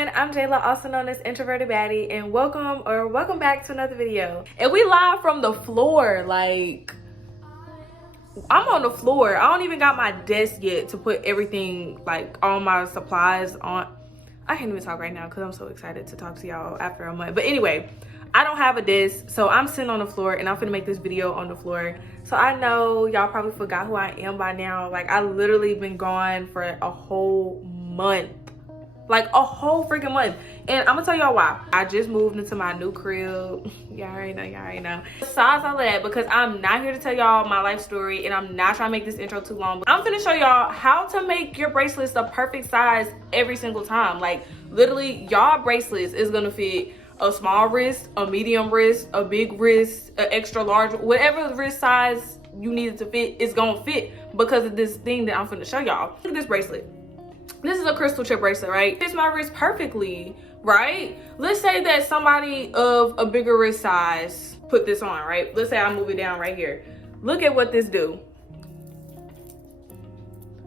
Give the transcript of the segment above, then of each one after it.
everyone, I'm Jayla, also known as Introverted Baddie, and welcome back to another video. And we live from the floor. Like, I'm on the floor. I don't even got my desk yet to put everything, like all my supplies on. I can't even talk right now because I'm so excited to talk to y'all after a month. But anyway, I don't have a desk, so I'm sitting on the floor and I'm gonna make this video on the floor. So I know y'all probably forgot who I am by now. Like, I literally been gone for a whole month. Like a whole freaking month. And I'm gonna tell y'all why. I just moved into my new crib. Y'all already know. Besides all that, because I'm not here to tell y'all my life story and I'm not trying to make this intro too long, but I'm gonna show y'all how to make your bracelets the perfect size every single time. Like, literally, y'all bracelets is gonna fit a small wrist, a medium wrist, a big wrist, an extra large, whatever wrist size you need it to fit is gonna fit because of this thing that I'm gonna show y'all. Look at this bracelet. This is a crystal chip bracelet, right? Fits my wrist perfectly, right? Let's say that somebody of a bigger wrist size put this on, right? Let's say I move it down right here. Look at what this do.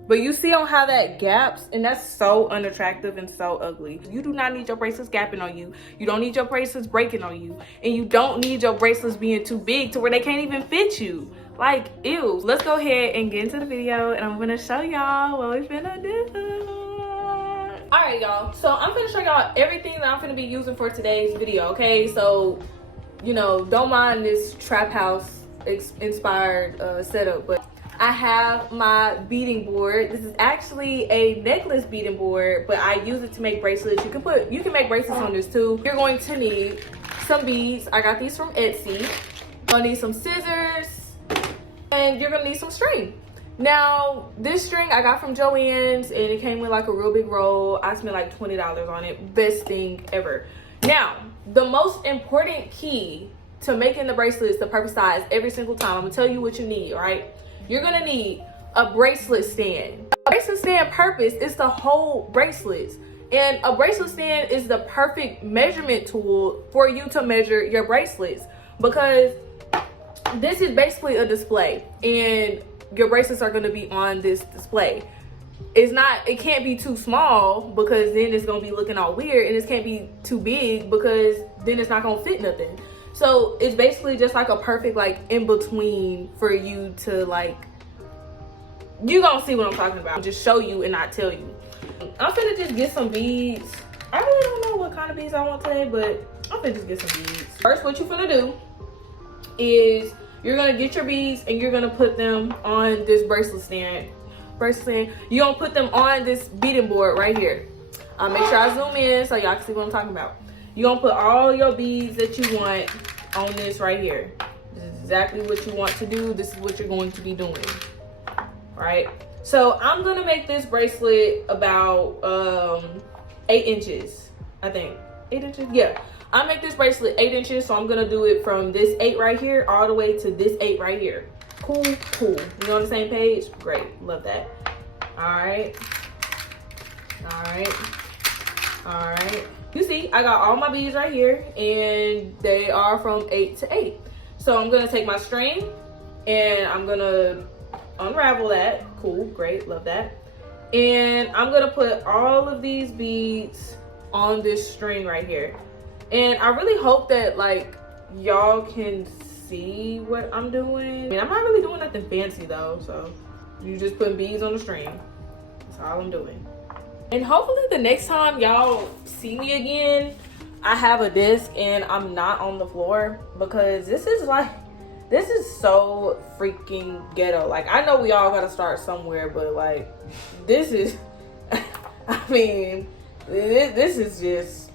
But you see on how that gaps, and that's so unattractive and so ugly. You do not need your bracelets gapping on you. You don't need your bracelets breaking on you. And you don't need your bracelets being too big to where they can't even fit you. Like, ew. Let's go ahead and get into the video and I'm gonna show y'all what we're finna do. All right, y'all, so I'm gonna show y'all everything that I'm gonna be using for today's video, okay? So, you know, don't mind this trap house inspired setup, but I have my beading board. This is actually a necklace beading board, but I use it to make bracelets. You can make bracelets on this too. You're going to need some beads. I got these from Etsy. You're gonna need some scissors, and you're gonna need some string. Now, this string I got from Joann's, and it came with like a real big roll. I spent like $20 on it. Best thing ever. Now, the most important key to making the bracelets the perfect size every single time, I'm gonna tell you what you need, all right? You're gonna need a bracelet stand. A bracelet stand purpose is to hold bracelets. And a bracelet stand is the perfect measurement tool for you to measure your bracelets, because this is basically a display and your bracelets are going to be on this display. It can't be too small because then it's going to be looking all weird, and it can't be too big because then it's not going to fit nothing. So it's basically just like a perfect like in between for you to, like, you gonna see what I'm talking about. I'll just show you and not tell you. I'm gonna just get some beads. I really don't know what kind of beads I want today, but I'm gonna just get some beads. First, what you're gonna do is you're gonna get your beads and you're gonna put them on this bracelet stand. You're gonna put them on this beading board right here. Make sure I zoom in so y'all can see what I'm talking about. You're gonna put all your beads that you want on this right here. This is exactly what you want to do. This is what you're going to be doing, right? So I'm gonna make this bracelet about 8 inches, I think. 8 inches? Yeah. I make this bracelet 8 inches, so I'm gonna do it from this 8 right here all the way to this 8 right here. Cool. You on the same page? Great, love that. All right. You see, I got all my beads right here, and they are from 8 to 8. So I'm gonna take my string and I'm gonna unravel that. Cool, great, love that. And I'm gonna put all of these beads on this string right here. And I really hope that, like, y'all can see what I'm doing. I mean, I'm not really doing nothing fancy though, so you just put beads on the string. That's all I'm doing. And hopefully the next time y'all see me again, I have a desk and I'm not on the floor, because this is so freaking ghetto. Like, I know we all gotta start somewhere, but like, this is, I mean, this is just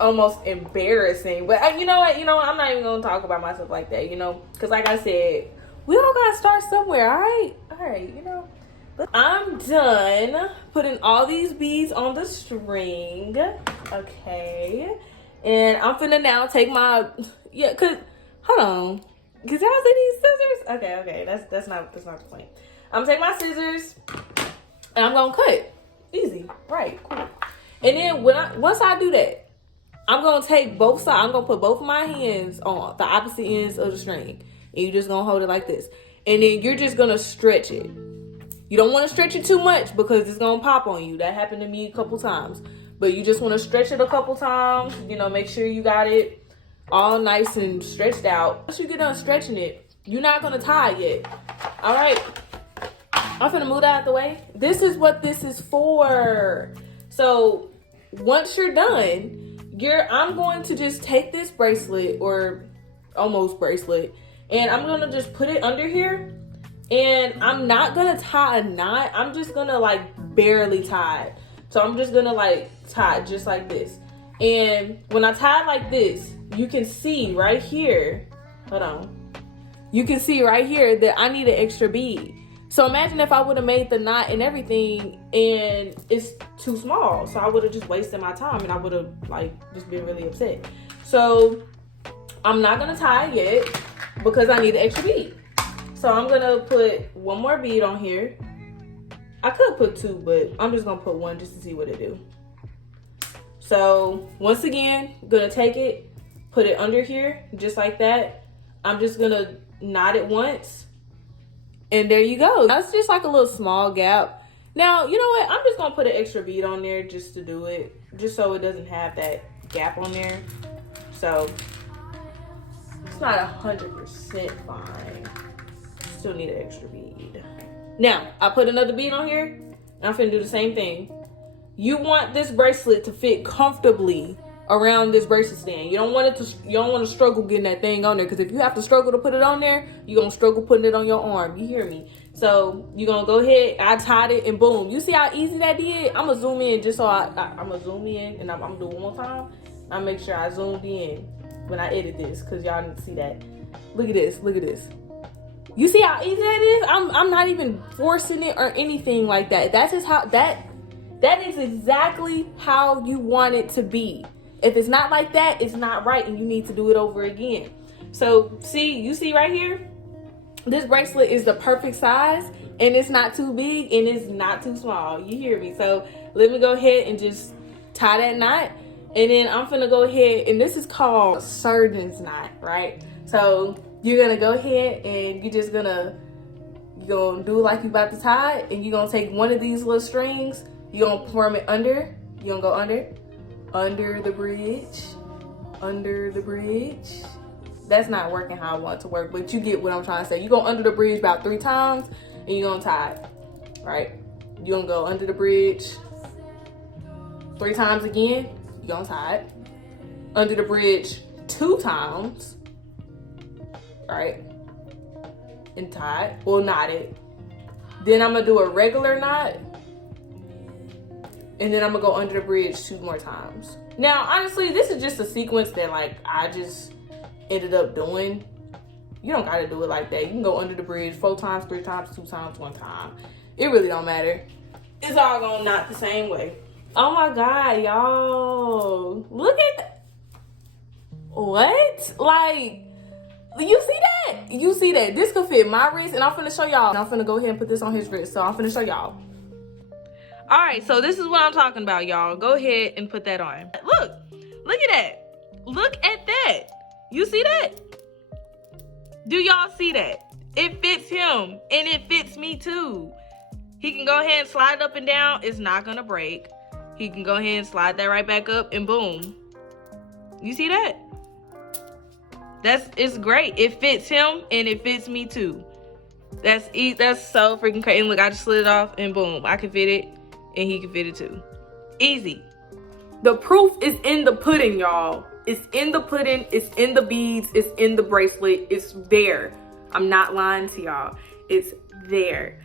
almost embarrassing. But you know what, I'm not even gonna talk about myself like that, because like I said, we all gotta start somewhere. All right, I'm done putting all these beads on the string, okay? And I'm finna now take my, hold on, cause y'all see these scissors? Okay, that's not the point. I'm gonna take my scissors and I'm gonna cut. Easy, right, cool. And then once I do that, I'm gonna take both sides. I'm gonna put both of my hands on the opposite ends of the string, and you're just gonna hold it like this. And then you're just gonna stretch it. You don't want to stretch it too much because it's gonna pop on you. That happened to me a couple times. but you just want to stretch it a couple times. You know, make sure you got it all nice and stretched out. Once you get done stretching it, you're not gonna tie it yet. All right, I'm finna move that out the way. This is what this is for. So once you're done, I'm going to just take this bracelet, or almost bracelet, and I'm gonna just put it under here. And I'm not gonna tie a knot. I'm just gonna like barely tie it. So I'm just gonna like tie it just like this. And when I tie it like this, you can see right here, hold on. You can see right here that I need an extra bead. So imagine if I would have made the knot and everything and it's too small. So I would have just wasted my time and I would have like just been really upset. So I'm not gonna tie it yet because I need the extra bead. So I'm gonna put one more bead on here. I could put two, but I'm just gonna put one just to see what it do. So once again, I'm gonna take it, put it under here, just like that. I'm just gonna knot it once, and there you go. That's just like a little small gap. Now, you know what? I'm just gonna put an extra bead on there just to do it, just so it doesn't have that gap on there. So it's not 100% fine. Still need an extra bead. Now, I put another bead on here, and I'm finna do the same thing. You want this bracelet to fit comfortably around this bracelet stand. You don't want to struggle getting that thing on there, because if you have to struggle to put it on there, you're gonna struggle putting it on your arm. You hear me? So you're gonna go ahead. I tied it, and boom. You see how easy that did? I'm gonna zoom in just so I'm gonna zoom in, and I'm gonna do it one more time. I'll make sure I zoomed in when I edit this, because y'all need to see that. Look at this. Look at this. You see how easy that is? I'm not even forcing it or anything like that. That's just how that is exactly how you want it to be. If it's not like that, it's not right, and you need to do it over again. So you see right here, this bracelet is the perfect size, and it's not too big and it's not too small. You hear me? So let me go ahead and just tie that knot, and then I'm gonna go ahead, and this is called a surgeon's knot, right? So you're gonna go ahead and you're gonna do it like you about to tie it, and you're gonna take one of these little strings, you're gonna form it under, you're gonna go under the bridge. That's not working how I want it to work, but you get what I'm trying to say. You go under the bridge about 3 times, and you're gonna tie it, right? You're gonna go under the bridge 3 times again, you're gonna tie it. Under the bridge 2 times, right? And tie it, or knot it. Then I'm gonna do a regular knot, and then I'm gonna go under the bridge 2 more times. Now, honestly, this is just a sequence that like I just ended up doing. You don't gotta do it like that. You can go under the bridge 4 times, 3 times, 2 times, 1 time. It really don't matter. It's all gonna knot the same way. Oh my God, y'all. Look at that. What? Like, you see that? You see that? This could fit my wrist, and I'm finna show y'all. I'm finna go ahead and put this on his wrist, so I'm finna show y'all. All right, so this is what I'm talking about, y'all. Go ahead and put that on. Look at that. Look at that. You see that? Do y'all see that? It fits him, and it fits me too. He can go ahead and slide up and down. It's not gonna break. He can go ahead and slide that right back up, and boom. You see that? It's great. It fits him, and it fits me too. That's so freaking crazy. And look, I just slid it off, and boom, I can fit it, and he can fit it too. Easy. The proof is in the pudding, y'all. It's in the pudding. It's in the beads. It's in the bracelet. It's there. I'm not lying to y'all. It's there.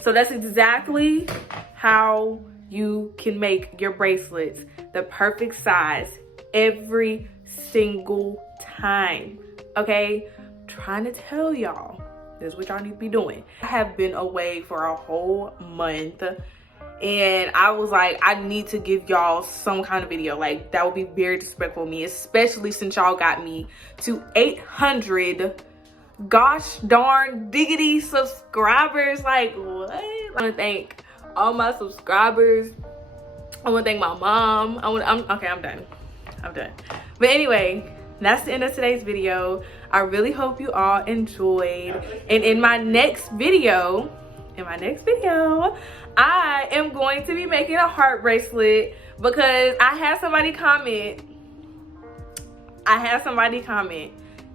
So that's exactly how you can make your bracelets the perfect size every single time. Okay? I'm trying to tell y'all. This is what y'all need to be doing. I have been away for a whole month, and I was like, I need to give y'all some kind of video. Like, that would be very disrespectful of me, especially since y'all got me to 800 gosh darn diggity subscribers. Like, what? I want to thank all my subscribers. I want to thank my mom. Okay, I'm done. But anyway, that's the end of today's video. I really hope you all enjoyed. And in my next video, in my next video, I am going to be making a heart bracelet because I had somebody comment.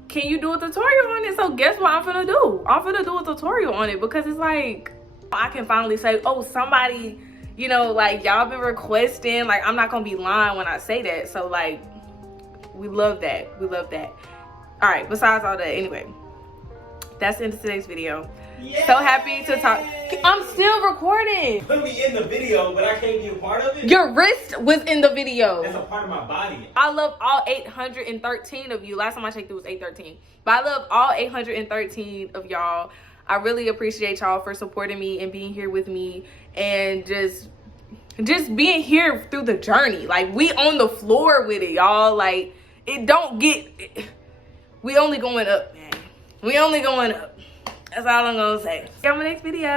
Can you do a tutorial on it? So guess what I'm finna do? I'm finna do a tutorial on it because it's like, I can finally say, oh, somebody, you know, like y'all been requesting. Like, I'm not gonna be lying when I say that. So like, we love that. We love that. All right, besides all that, anyway, that's the end of today's video. Yeah. So happy to talk. I'm still recording. Put me in the video, but I can't be a part of it. Your wrist was in the video. That's a part of my body. I love all 813 of you. Last time I checked, it was 813. But I love all 813 of y'all. I really appreciate y'all for supporting me and being here with me and just being here through the journey. Like, we on the floor with it, y'all. Like, it don't get. We only going up, man. We only going up. That's all I'm gonna say. See you on my next video.